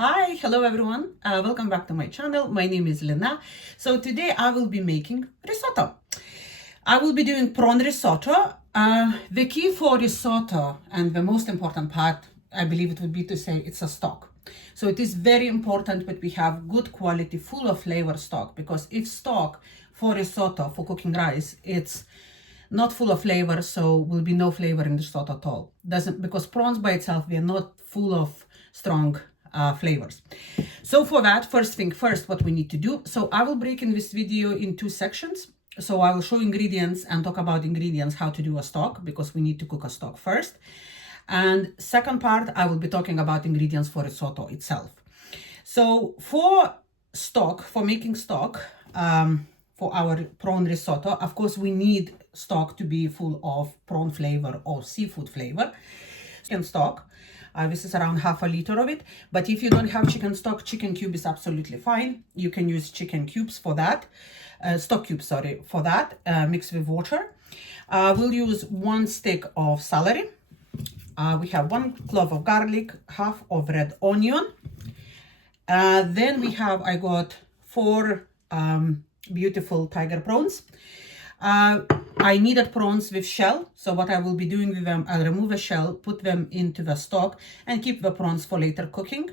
Hi, hello everyone. Welcome back to my channel. My name is Lena. So today I will be making risotto. I will be doing prawn risotto. The key for risotto and the most important part, I believe it would be to say it's a stock. So it is very important that we have good quality, full of flavor stock, because if stock for risotto, for cooking rice, it's not full of flavor, so will be no flavor in the risotto at all. Doesn't, because prawns by itself, they're not full of strong flavors. So for that, first thing first, what we need to do. So I will break in this video in two sections. So I will show ingredients and talk about ingredients, how to do a stock, because we need to cook a stock first. And second part, I will be talking about ingredients for risotto itself. So for stock, for making stock, for our prawn risotto, of course, we need stock to be full of prawn flavor or seafood flavor. Chicken stock, this is around half a liter of it. But if you don't have chicken stock, chicken cube is absolutely fine. You can use chicken cubes for that, stock cubes, sorry, for that, mixed with water. We'll use 1 stick of celery. We have 1 clove of garlic, half of red onion. Then we have, I got 4 beautiful tiger prawns. I needed prawns with shell, so what I will be doing with them, I'll remove the shell, put them into the stock, and keep the prawns for later cooking.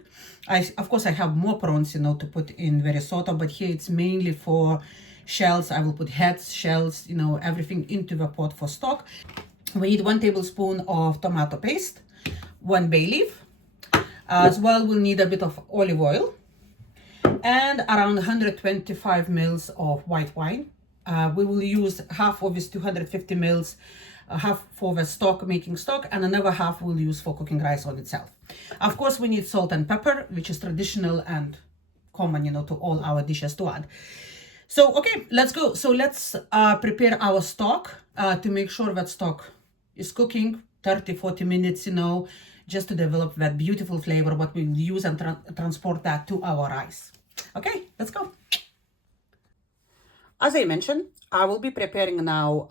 Of course, I have more prawns, to put in the risotto, but here it's mainly for shells. I will put heads, shells, everything into the pot for stock. We need 1 tablespoon of tomato paste, 1 bay leaf. As well, we'll need a bit of olive oil and around 125 mils of white wine. We will use half of this 250 mils, half for the stock, making stock, and another half we'll use for cooking rice on itself. Of course, we need salt and pepper, which is traditional and common, to all our dishes to add. So, okay, let's go. So let's prepare our stock to make sure that stock is cooking 30-40 minutes, just to develop that beautiful flavor, what we'll use and transport that to our rice. Okay, let's go. As I mentioned, I will be preparing now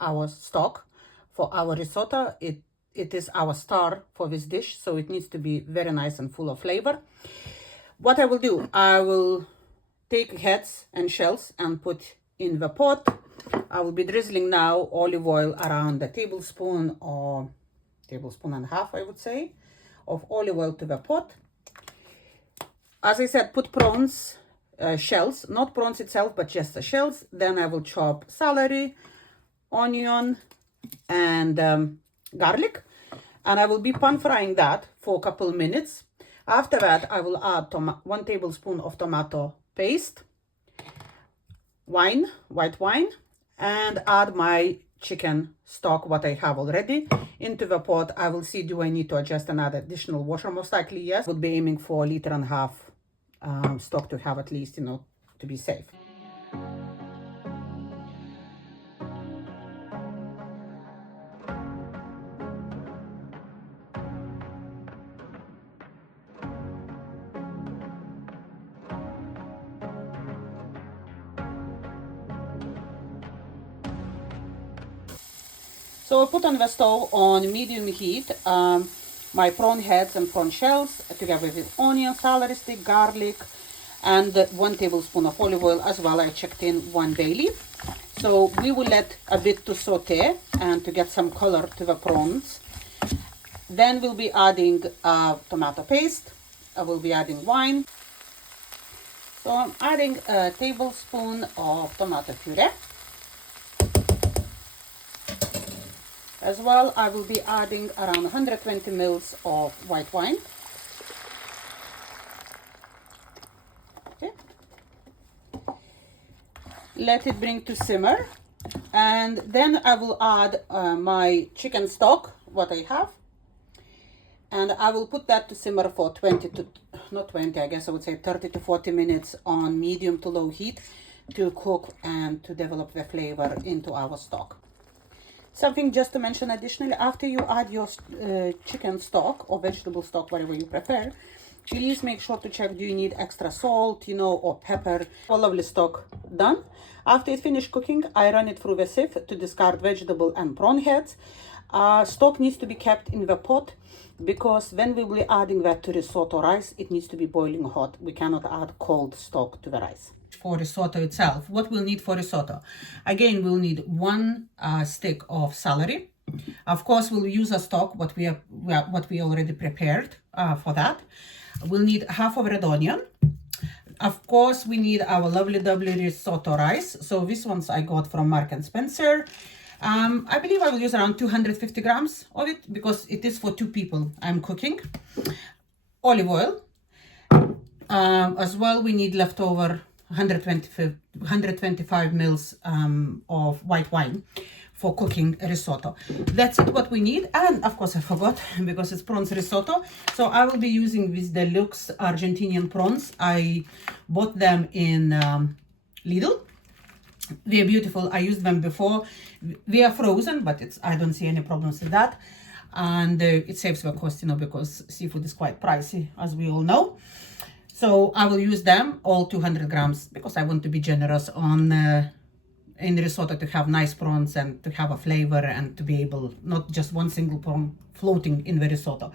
our stock for our risotto. It is our star for this dish, so it needs to be very nice and full of flavor. What I will do, I will take heads and shells and put in the pot. I will be drizzling now olive oil around a tablespoon or tablespoon and a half, I would say, of olive oil to the pot. As I said, put prawns, shells, not prawns itself, but just the shells. Then I will chop celery, onion, and garlic, and I will be pan frying that for a couple minutes. After that, I will add 1 tablespoon of tomato paste, white wine, and add my chicken stock, what I have already, into the pot. I will see, do I need to adjust and add additional water? Most likely, yes. Would be aiming for 1.5 liters stock to have at least, to be safe. So I put on the stove on medium heat my prawn heads and prawn shells together with onion, celery stick, garlic, and 1 tablespoon of olive oil. As well, I checked in 1 bay leaf. So we will let a bit to saute and to get some color to the prawns. Then we'll be adding tomato paste. I will be adding wine. So I'm adding a tablespoon of tomato puree. As well, I will be adding around 120 mils of white wine. Okay. Let it bring to simmer. And then I will add my chicken stock, what I have. And I will put that to simmer for 30 to 40 minutes on medium to low heat to cook and to develop the flavor into our stock. Something just to mention additionally, after you add your chicken stock or vegetable stock, whatever you prefer, please make sure to check, do you need extra salt, or pepper. A lovely stock done. After it finished cooking, I run it through the sieve to discard vegetable and prawn heads. Stock needs to be kept in the pot because when we will be adding that to risotto rice, it needs to be boiling hot. We cannot add cold stock to the rice. For risotto itself, what we'll need for risotto? Again, we'll need one stick of celery. Of course, we'll use a stock what we already prepared for that. We'll need half of red onion. Of course, we need our lovely risotto rice. So these ones I got from Mark and Spencer. I believe I will use around 250 grams of it because it is for 2 people I'm cooking. Olive oil. As well, we need leftover 125 mils of white wine for cooking risotto. That's it what we need. And of course I forgot because it's prawns risotto. So I will be using these deluxe Argentinian prawns. I bought them in Lidl. They're beautiful. I used them before. They are frozen, but I don't see any problems with that. And it saves the cost, because seafood is quite pricey, as we all know. So I will use them, all 200 grams, because I want to be generous in risotto to have nice prawns and to have a flavor and to be able, not just one single prawn floating in the risotto.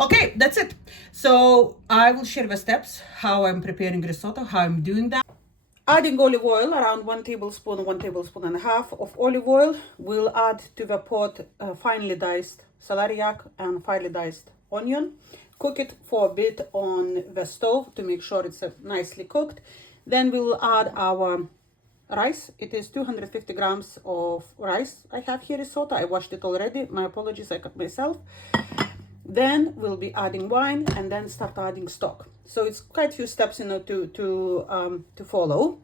Okay, that's it. So I will share the steps, how I'm preparing risotto, how I'm doing that. Adding olive oil, around 1 tablespoon and a half of olive oil. We'll add to the pot finely diced celeriac and finely diced onion. Cook it for a bit on the stove to make sure it's nicely cooked. Then we will add our rice. It is 250 grams of rice I have here risotto. I washed it already. My apologies, I cut myself. Then we'll be adding wine and then start adding stock. So it's quite a few steps, to follow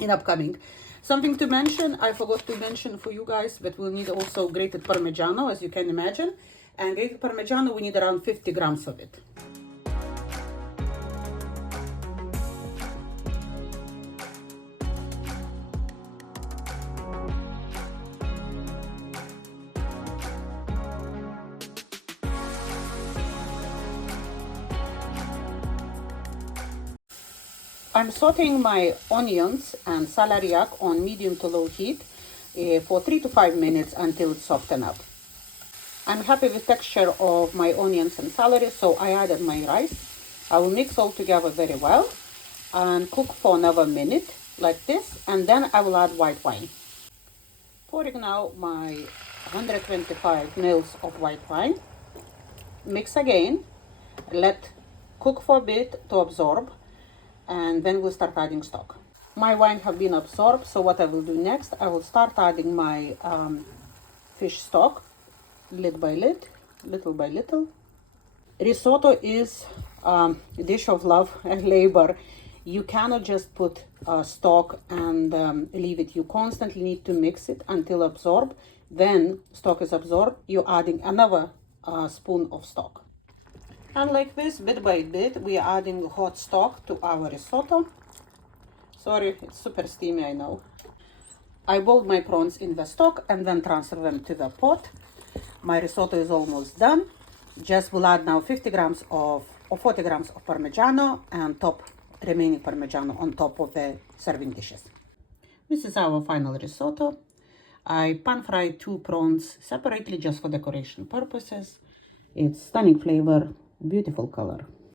in upcoming. Something to mention, I forgot to mention for you guys that we'll need also grated Parmigiano, as you can imagine. And grated Parmigiano, we need around 50 grams of it. I'm sauteing my onions and celeriac on medium to low heat for 3 to 5 minutes until it softens up. I'm happy with the texture of my onions and celery, so I added my rice. I will mix all together very well and cook for another minute like this, and then I will add white wine. Pouring now my 125 mils of white wine. Mix again, let cook for a bit to absorb, and then we'll start adding stock. My wine have been absorbed, so what I will do next, I will start adding my fish stock, lid by lid, little by little. Risotto is a dish of love and labor. You cannot just put stock and leave it. You constantly need to mix it until absorbed. Then stock is absorbed, you're adding another spoon of stock. And like this, bit by bit, we are adding hot stock to our risotto. Sorry, it's super steamy, I know. I boiled my prawns in the stock and then transfer them to the pot. My risotto is almost done. Just will add now 50 grams or 40 grams of Parmigiano and remaining Parmigiano on top of the serving dishes. This is our final risotto. I pan-fried 2 prawns separately just for decoration purposes. It's stunning flavor. Beautiful color.